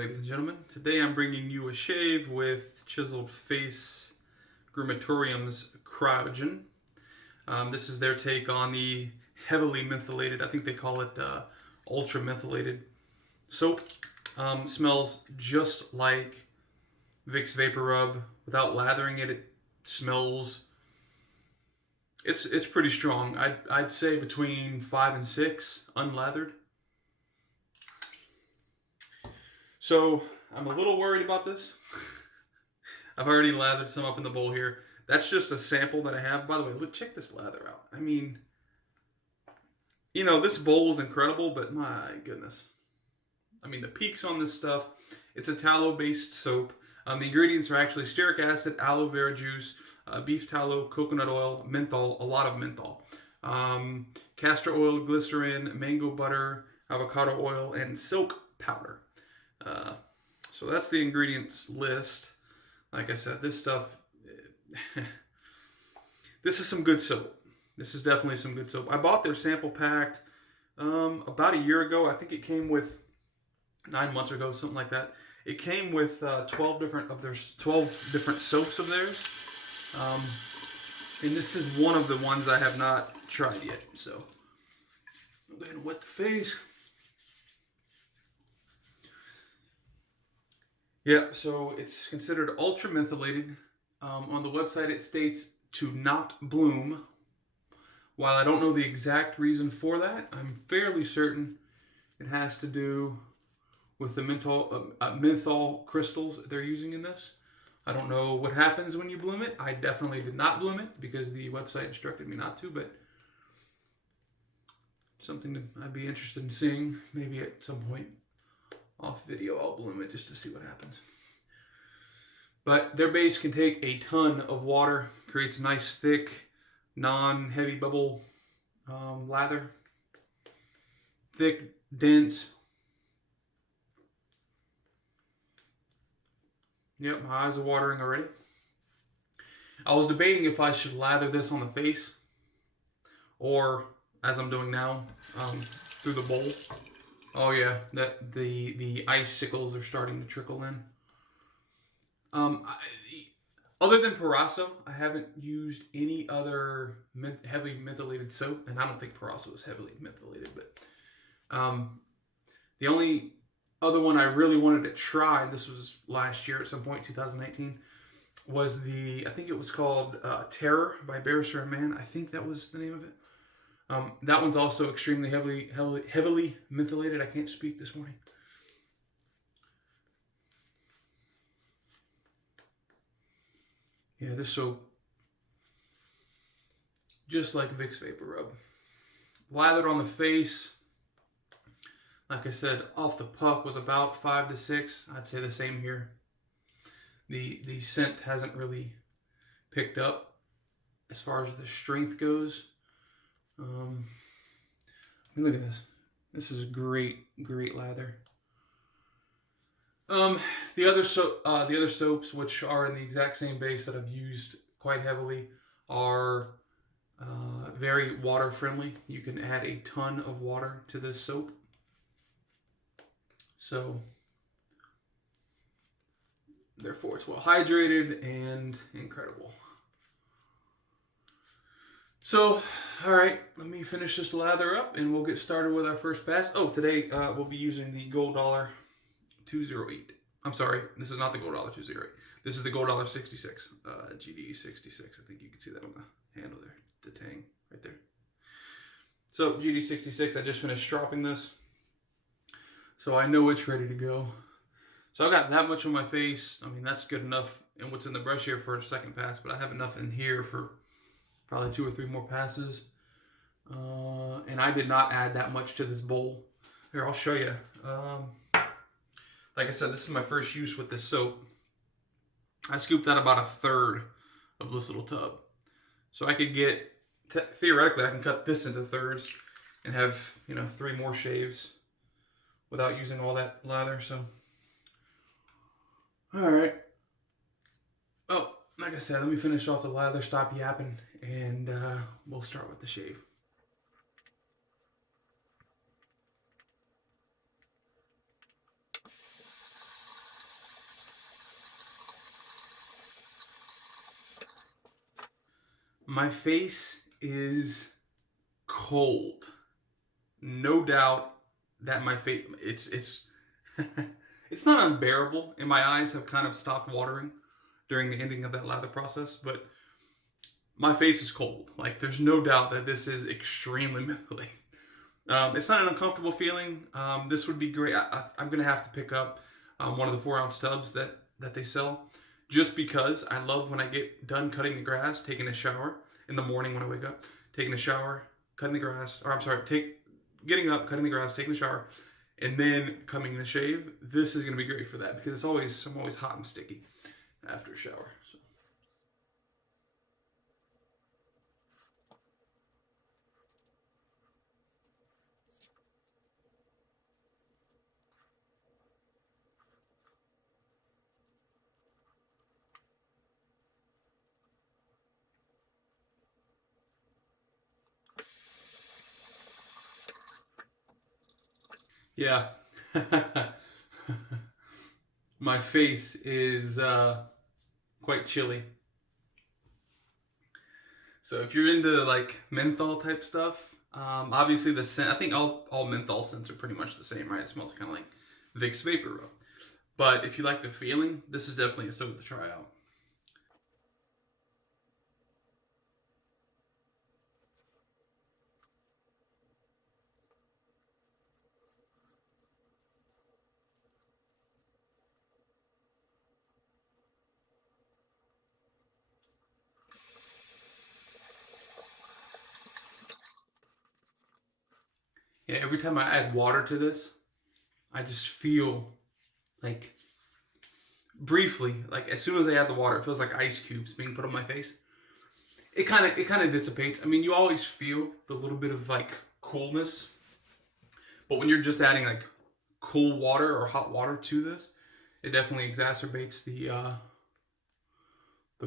ladies and gentlemen. Today I'm bringing you a shave with Chiseled Face Crematorium's Cryogen. This is their take on the heavily mentholated, I think they call it ultra mentholated soap. Smells just like Vicks Vapor Rub. Without lathering it, it smells, it's pretty strong. I'd say between 5 and 6 unlathered. So I'm a little worried about this. I've already lathered some up in the bowl here. That's just a sample that I have. By the way, look, check this lather out. I mean, you know, this bowl is incredible, but my goodness. I mean, the peaks on this stuff, it's a tallow-based soap. The ingredients are actually stearic acid, aloe vera juice, beef tallow, coconut oil, menthol, a lot of menthol, castor oil, glycerin, mango butter, avocado oil, and silk powder. So that's the ingredients list. Like I said, this stuff, this is some good soap. This is definitely some good soap. I bought their sample pack about a year ago. I think it came with 9 months ago, something like that. It came with 12 different soaps of theirs. And this is one of the ones I have not tried yet. So I'm going to wet the face. Yeah, so it's considered ultra mentholated. On the website it states to not bloom. While I don't know the exact reason for that, I'm fairly certain it has to do with the menthol crystals they're using in this. I don't know what happens when you bloom it. I definitely did not bloom it because the website instructed me not to, but something that I'd be interested in seeing. Maybe at some point off video I'll bloom it just to see what happens. But their base can take a ton of water, creates nice thick, non-heavy bubble lather. Thick, dense. Yep, my eyes are watering already. I was debating if I should lather this on the face or, as I'm doing now, through the bowl. Oh yeah, that the icicles are starting to trickle in. Other than Parasso, I haven't used any other heavy mentholated soap, and I don't think Parasso is heavily mentholated, but the only other one I really wanted to try, this was last year at some point, 2019, was I think it was called Terror by Barrister and Man. I think that was the name of it. That one's also extremely heavily mentholated. I can't speak this morning. Yeah, this soap, just like Vicks Vapor Rub. Lathered on the face, like I said, off the puck was about 5 to 6. I'd say the same here. The scent hasn't really picked up as far as the strength goes. I mean, look at this. This is a great lather. The other soaps, which are in the exact same base that I've used quite heavily, are very water friendly. You can add a ton of water to this soap. So, therefore, it's well hydrated and incredible. So, all right, let me finish this lather up and we'll get started with our first pass. Oh, today we'll be using the Gold Dollar 208. I'm sorry, this is not the Gold Dollar 208. This is the Gold Dollar 66, GD66. I think you can see that on the handle there, the tang right there. So GD66, I just finished stropping this, so I know it's ready to go. So I got that much on my face. I mean, that's good enough and what's in the brush here for a second pass, but I have enough in here for probably 2 or 3 more passes. And I did not add that much to this bowl. Here, I'll show you. Like I said, this is my first use with this soap. I scooped out about 1/3 of this little tub. So I could get, theoretically, I can cut this into thirds and have, 3 more shaves without using all that lather. So, all right. Oh, like I said, let me finish off the lather, stop yapping, and we'll start with the shave. My face is cold. No doubt that my face it's it's not unbearable, and my eyes have kind of stopped watering during the ending of that lather process, but my face is cold. Like, there's no doubt that this is extremely mentally. It's not an uncomfortable feeling. This would be great. I'm gonna have to pick up one of the 4-ounce tubs that they sell, just because I love when I get done cutting the grass, taking a shower in the morning when I wake up, taking a shower, cutting the grass, or I'm sorry, getting up, cutting the grass, taking the shower, and then coming to shave. This is gonna be great for that because I'm always hot and sticky after a shower. So. Yeah. My face is quite chilly. So if you're into like menthol type stuff, obviously the scent, I think all menthol scents are pretty much the same, right? It smells kind of like Vicks Vapor Rub. But if you like the feeling, this is definitely a soap to try out. Yeah, every time I add water to this, I just feel like briefly, like as soon as I add the water, it feels like ice cubes being put on my face. It kind of dissipates. I mean, you always feel the little bit of like coolness, but when you're just adding like cool water or hot water to this, it definitely exacerbates the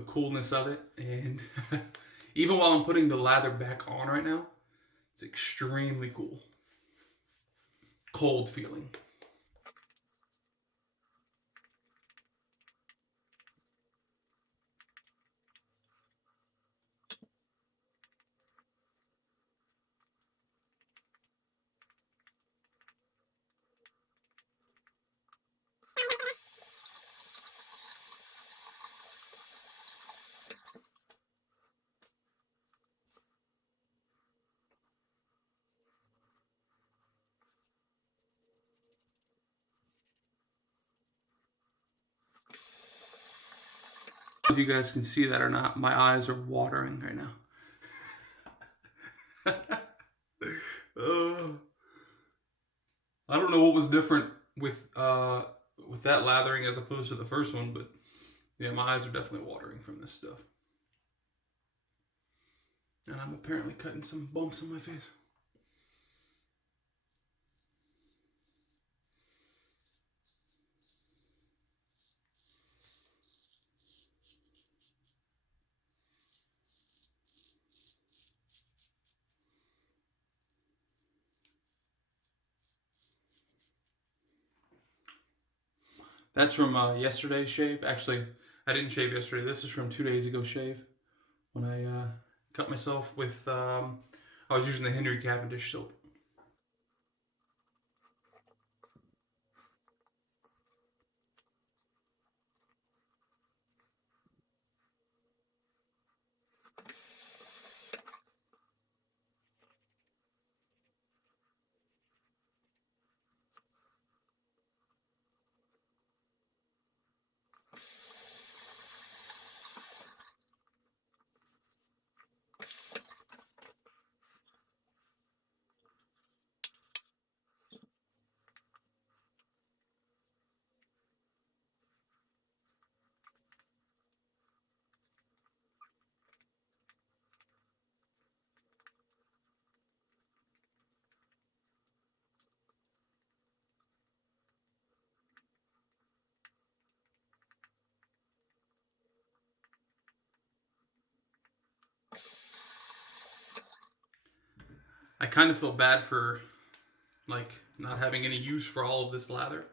coolness of it. And even while I'm putting the lather back on right now, it's extremely cool, cold feeling. If you guys can see that or not, my eyes are watering right now. uh, I don't know what was different with that lathering as opposed to the first one, but yeah, my eyes are definitely watering from this stuff. And I'm apparently cutting some bumps on my face. That's from yesterday's shave. Actually, I didn't shave yesterday. This is from 2 days ago shave when I cut myself with. I was using the Henry Cavendish soap. I kind of feel bad for like not having any use for all of this lather.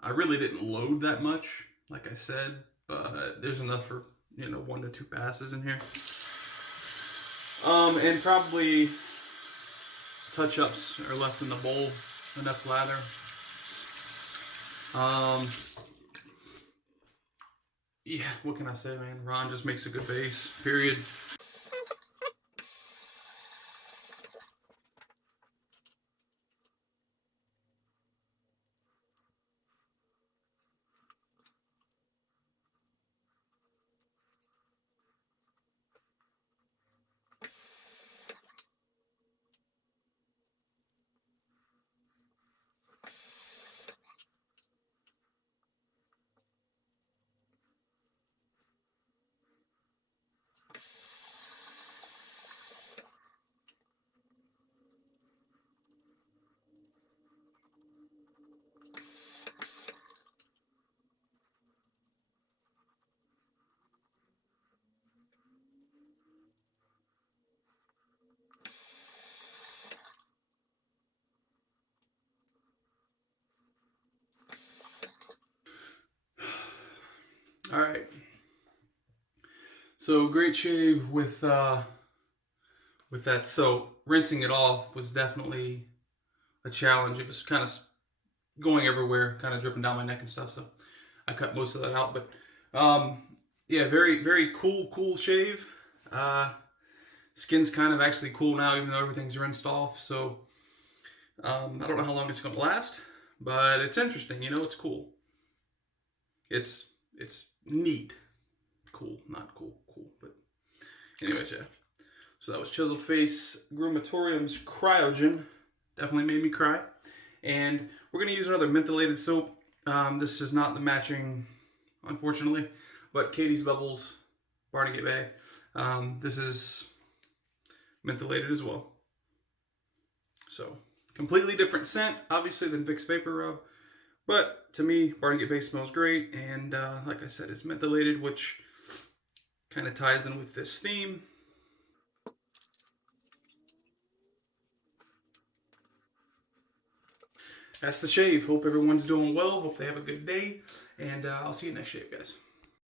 I really didn't load that much, like I said, but there's enough for 1 to 2 passes in here. And probably touch-ups are left in the bowl, enough lather. Yeah, what can I say, man? Ron just makes a good base, period. All right. So great shave with that. So rinsing it off was definitely a challenge. It was kind of going everywhere, kind of dripping down my neck and stuff. So I cut most of that out. But yeah, very cool shave. Skin's kind of actually cool now, even though everything's rinsed off. So I don't know how long it's gonna last, but it's interesting. You know, it's cool. It's neat. Cool, not cool, but anyways, yeah. So that was Chiseled Face Grumatorium's Cryogen. Definitely made me cry. And we're gonna use another mentholated soap. This is not the matching, unfortunately, but Catie's Bubbles, Barnegat Bay. This is mentholated as well. So completely different scent, obviously, than Vicks Vapor Rub. But to me, Barnegat Bay smells great, and like I said, it's mentholated, which kind of ties in with this theme. That's the shave. Hope everyone's doing well. Hope they have a good day, and I'll see you next shave, guys.